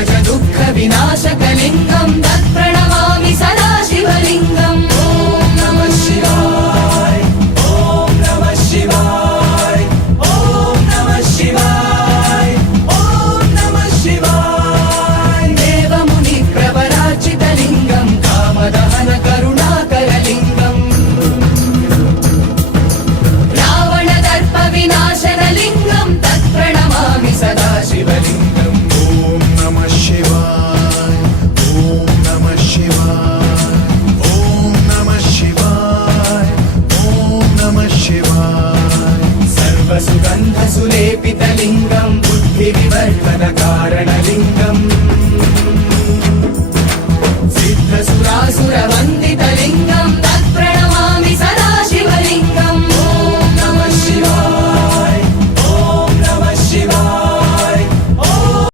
सर्वज दुःख विनाशकलिङ्गं तत्प्रणमामि सदा शिवलिङ्गम्। ॐ नमः शिवाय, ॐ नमः शिवाय, ॐ नमः शिवाय, ॐ नमः शिवाय। देवमुनि प्रवराचितलिङ्गं कामदहन करुणाकरलिङ्गम्। रावणदर्प विनाशनलिङ्गं तत्प्रणमामि सदा शिवलिङ्गम्। ॐ नमः शिवाय, ॐ नमः शिवाय, ॐ नमः शिवाय, ॐ नमः शिवाय। सर्वसुगन्धसुलेपितलिङ्गं बुद्धिविवर्धनकारणं